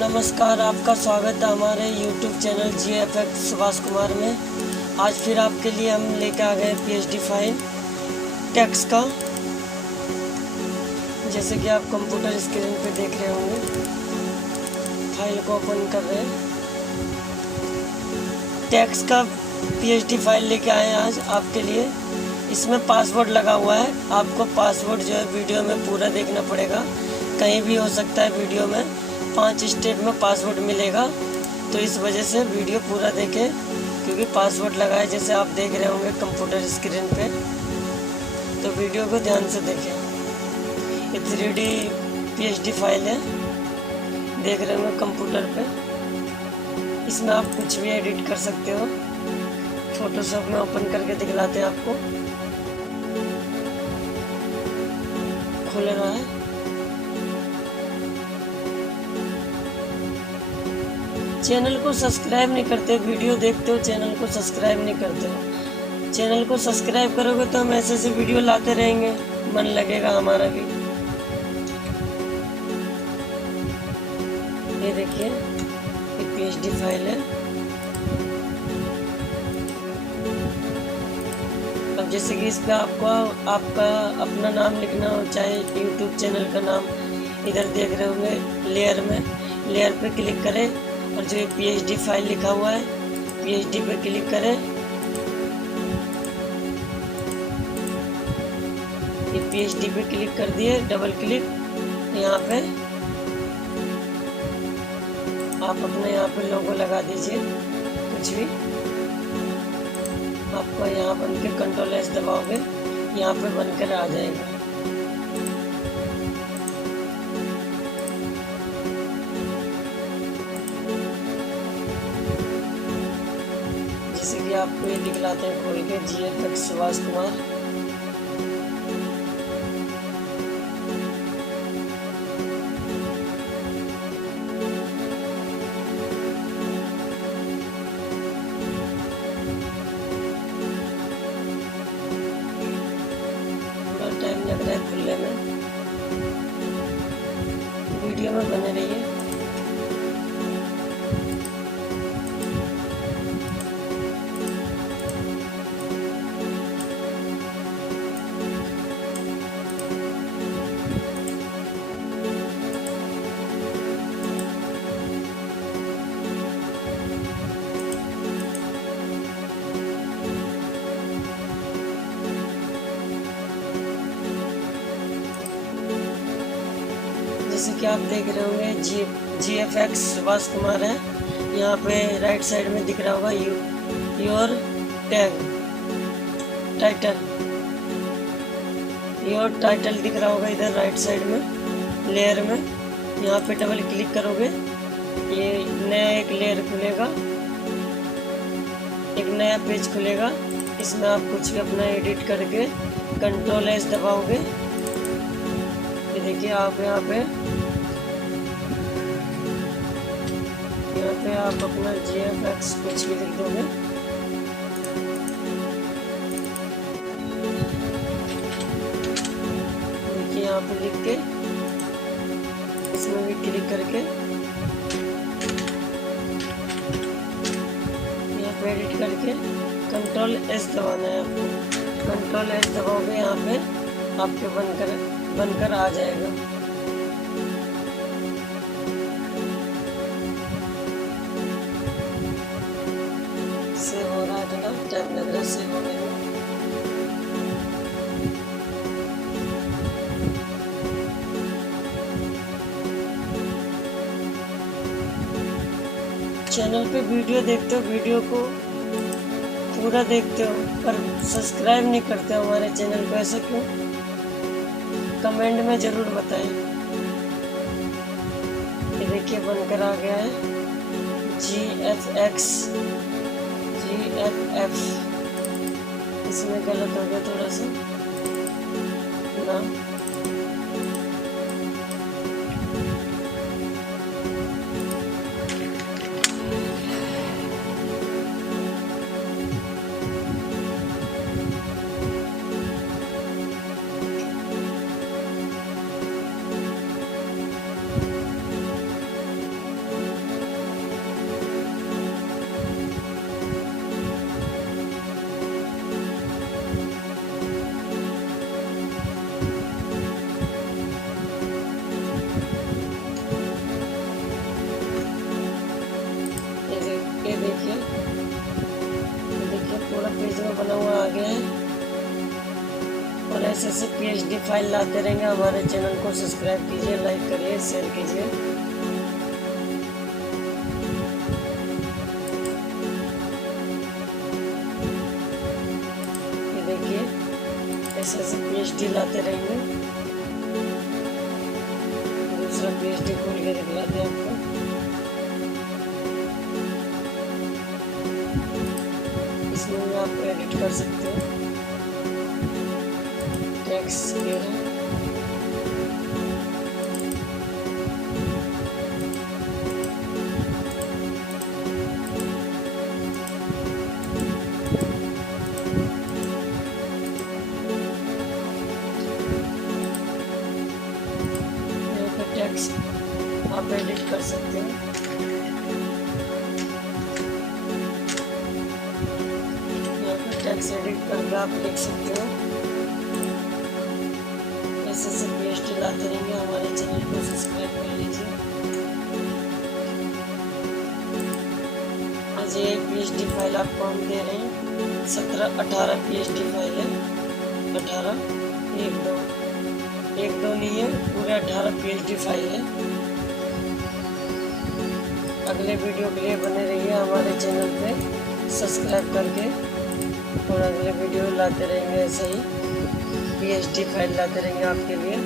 नमस्कार, आपका स्वागत है हमारे YouTube channel GFX Subhash Kumar में। आज फिर आपके लिए हम लेकर आ गए PhD फाइल टेक्स्ट का। जैसे कि आप कंप्यूटर स्क्रीन पे देख रहे होंगे, फाइल को ओपन कर रहे हैं। टेक्स्ट का PhD फाइल लेके आए हैं आज आपके लिए। इसमें पासवर्ड लगा हुआ है। आपको पासवर्ड जो है वीडियो में पूरा देखना पड़ेगा, कहीं भी हो सकता है वीडियो में 5 स्टेप में पासवर्ड मिलेगा। तो इस वजह से वीडियो पूरा देखें, क्योंकि पासवर्ड लगा है जैसे आप देख रहे होंगे कंप्यूटर स्क्रीन पे। तो वीडियो को ध्यान से देखें। ये 3D PhD फाइल है, देख रहे होंगे कंप्यूटर पे। इसमें आप कुछ भी एडिट कर सकते हो। फोटोशॉप में ओपन करके दिखलाते हैं आपको। खुल रहा है। चैनल को सब्सक्राइब नहीं करते, वीडियो देखते हो चैनल को सब्सक्राइब नहीं करते हो। चैनल को सब्सक्राइब करोगे तो हम ऐसे ऐसे वीडियो लाते रहेंगे, मन लगेगा हमारा भी। ये देखिए, ये PhD फाइल है। अब जैसे कि इस पे आपका अपना नाम लिखना हो, चाहे YouTube चैनल का नाम, इधर देख रहे होंगे लेयर में, लेयर पे क्लिक करें और जो ये PhD फाइल लिखा हुआ है PhD पे क्लिक करें। ये PhD पे क्लिक कर दिए, डबल क्लिक। यहाँ पे आप अपने यहाँ पे लोगो लगा दीजिए, कुछ भी। आपको यहाँ बन के Ctrl+S दबाओगे, यहाँ पे बनकर आ जाएगा। जैसे कि आपको ये दिखलाते हैं खोल के, GFX सुभाष कुमार। थोड़ा टाइम लग रहा है खुलने में, वीडियो में बने रहिए। जैसे कि आप देख रहे होंगे GFX सुभाष कुमार है। यहाँ पे राइट साइड में दिख रहा होगा your tag title, your title दिख रहा होगा इधर राइट साइड में लेयर में। यहाँ पे डबल क्लिक करोगे, ये नया एक लेयर खुलेगा, एक नया पेज खुलेगा। इसमें आप कुछ भी अपना एडिट करके Ctrl+S दबाओगे। ये देखिए, आप यहाँ पे आप अपना GFX कुछ भी लिख दोगे। देखिए, यहाँ पे लिख के इसमें भी क्लिक करके यहाँ पे एडिट करके Ctrl+S दबाना है आपको। Ctrl+S दबाओगे, यहाँ पे आपके बनकर आ जाएगा। सेव हो रहा है, थोड़ा टाइम लग रहा है सेव होने में। चैनल पे वीडियो देखते हो, वीडियो को पूरा देखते हो, पर सब्सक्राइब नहीं करते हो हमारे चैनल को, ऐसा क्यों? कमेंट में ज़रूर बताएं। ये देखिए, बनकर आ गया है GFX। इसमें गलत हो गया थोड़ा सा नाम। ऐसे ऐसे PhD फाइल लाते रहेंगे। हमारे चैनल को सब्सक्राइब कीजिए, लाइक करिए, शेयर कीजिए। ये देखिए ऐसे ऐसे PhD लाते रहेंगे। दूसरा PhD खोल के दिखलाते हैं आपको। इसमें भी आप एडिट कर सकते हैं। टेक्स्ट वगैरह टेक्स्ट आप एडिट कर सकते हैं। यहाँ पर टेक्स्ट एडिट करके आप लिख सकते हो। ऐसे ऐसे PhD लाते रहेंगे। हमारे चैनल को सब्सक्राइब कर लीजिए। आज ये PhD फाइल आपको हम दे रहे हैं। 17-18 PhD फाइल है। 18 एक दो नहीं है, पूरे 18 PhD फाइल है। अगले वीडियो के लिए बने रहिए हमारे चैनल पे सब्सक्राइब करके, और अगले वीडियो लाते रहेंगे। ऐसे ही PhD फाइल लाते रहेंगे आपके लिए।